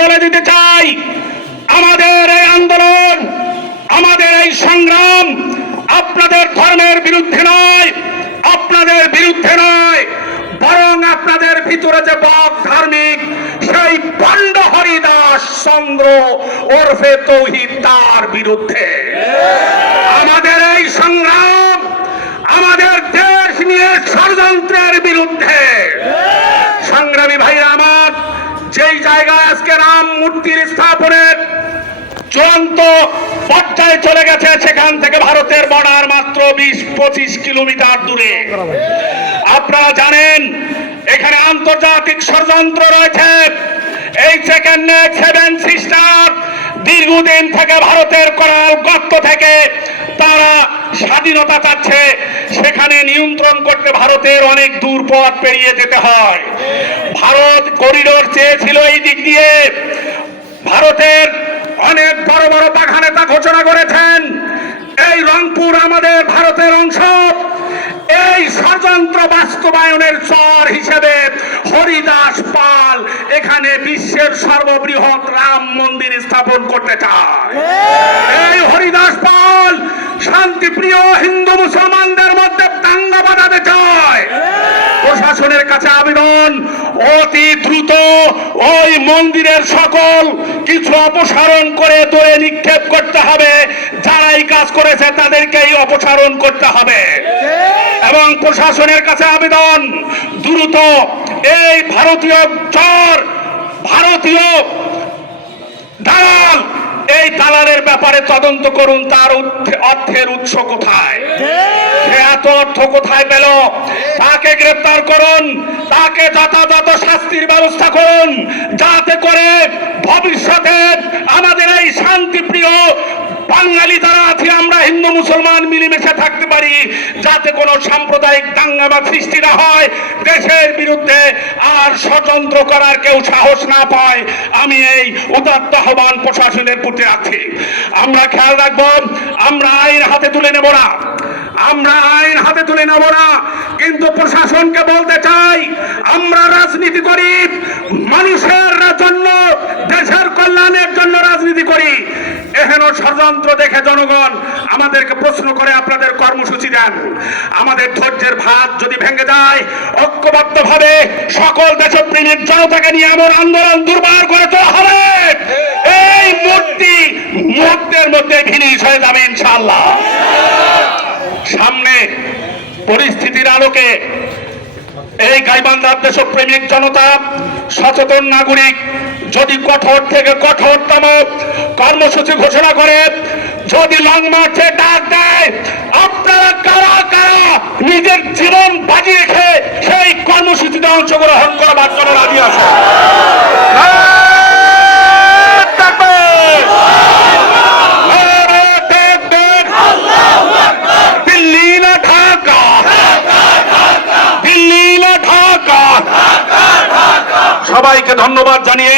বলে দিতে চাই, আমাদের এই আন্দোলন, আমাদের এই সংগ্রাম আপনাদের ধর্মের বিরুদ্ধে নয়, আপনাদের বিরুদ্ধে নয়, বরং আপনাদের ভিতরে যে বাক ধার্মিক সেই পণ্ড হরিদাস চন্দ্র ওরফে তৌহিদ তার বিরুদ্ধে। আমাদের এই সংগ্রাম আমাদের দেশ নিয়ে ষড়যন্ত্রের বিরুদ্ধে। সংগ্রামী ভাইরা আমার, যেই জায়গায় আজকে রাম মূর্তির স্থাপনের চূড়ান্ত পর্যায়ে চলে গেছে, সেখান থেকে ভারতের বর্ডার মাত্র 20-25 কিলোমিটার দূরে। আপনারা জানেন এখানে আন্তর্জাতিক ষড়যন্ত্র রয়েছে। এই সেকেন্ডে 7 সিস্টার দীর্ঘদিন থেকে ভারতের করাল গর্ত থেকে তারা স্বাধীনতা চাচ্ছে, সেখানে নিয়ন্ত্রণ করতে ভারতের অনেক দূর পথ পেরিয়ে যেতে হয়। ভারত করিডোর চেয়েছিল এই দিক দিয়ে, ভারতের অনেক বড় বড় পাখা নেতা ঘোষণা করেছেন এই রংপুর আমাদের ভারতের অংশ। এই ষড়যন্ত্র বাস্তবায়নের চর হিসেবে হরিদাস পাল এখানে বিশ্বের সর্ববৃহৎ রাম মন্দির স্থাপন করতে চায়। এই হরিদাস পাল শান্তিপ্রিয় হিন্দু মুসলমানদের মধ্যে দাঙ্গা বাঁধাতে চায়। প্রশাসনের কাছে আবেদন, অতি দ্রুত ওই মন্দিরের সকল কিছু অপসারণ করে দূরে নিক্ষেপ করতে হবে। যারা এই কাজ করেছে তাদেরকেই অপসারণ করতে হবে। এবং প্রশাসনের কাছে আবেদন, দ্রুত এই ভারতীয় চর, ভারতীয় দালাল, এই দালালের ব্যাপারে তদন্ত করুন। তার অর্থের উৎস কোথায়, সে এত অর্থ কোথায় পেল, তাকে গ্রেফতার করুন, তাকে যথাযথ শাস্তির ব্যবস্থা করুন, যাতে করে ভবিষ্যতে আমাদের এই শান্তিপ্রিয় বাঙালি যারা আছি আমরা হিন্দু মুসলমান মিলেমিশে থাকতে পারি, যাতে কোনো সাম্প্রদায়িক দাঙ্গা বা সৃষ্টি না হয়, দেশের বিরুদ্ধে আর ষড়যন্ত্র করার কেউ সাহস না পায়। আমি এই উদাত্ত আহ্বান প্রশাসনের প্রতি রাখছি। আমরা খেয়াল রাখবো, আমরা আইন হাতে তুলে নেব না, আমরা আইন হাতে তুলে নেব না, কিন্তু প্রশাসনকে বলতে চাই আমরা রাজনীতি করি মানুষের জন্য, দেশের কল্যাণের জন্য রাজনীতি করি। এহেন ষড়যন্ত্র দেখে জনগণ আমাদেরকে প্রশ্ন করে আপনাদের কর্মসূচি দেন। আমাদের ধৈর্যের ভাত যদি ভেঙে যায়, ঐক্যবদ্ধভাবে সকল দেশপ্রেমিক জনতাকে নিয়ে এমন আন্দোলন দুর্বার করে তোলা হবে, এই মূর্তি মুহূর্তের মধ্যে ফিনিশ হয়ে যাবে ইনশাআল্লাহ। সামনে পরিস্থিতির আলোকে এই গাইবান্ধার দেশপ্রেমিক জনতা, সচেতন নাগরিক যদি কঠোর থেকে কঠোরতম কর্মসূচি ঘোষণা করে, যদি লং মার্চে ডাক দেয়, আপনারা কারা কারা নিজের জীবন বাজি রেখে সেই কর্মসূচিতে অংশগ্রহণ করবার জন্য রাজি আছে? সবাইকে ধন্যবাদ জানিয়ে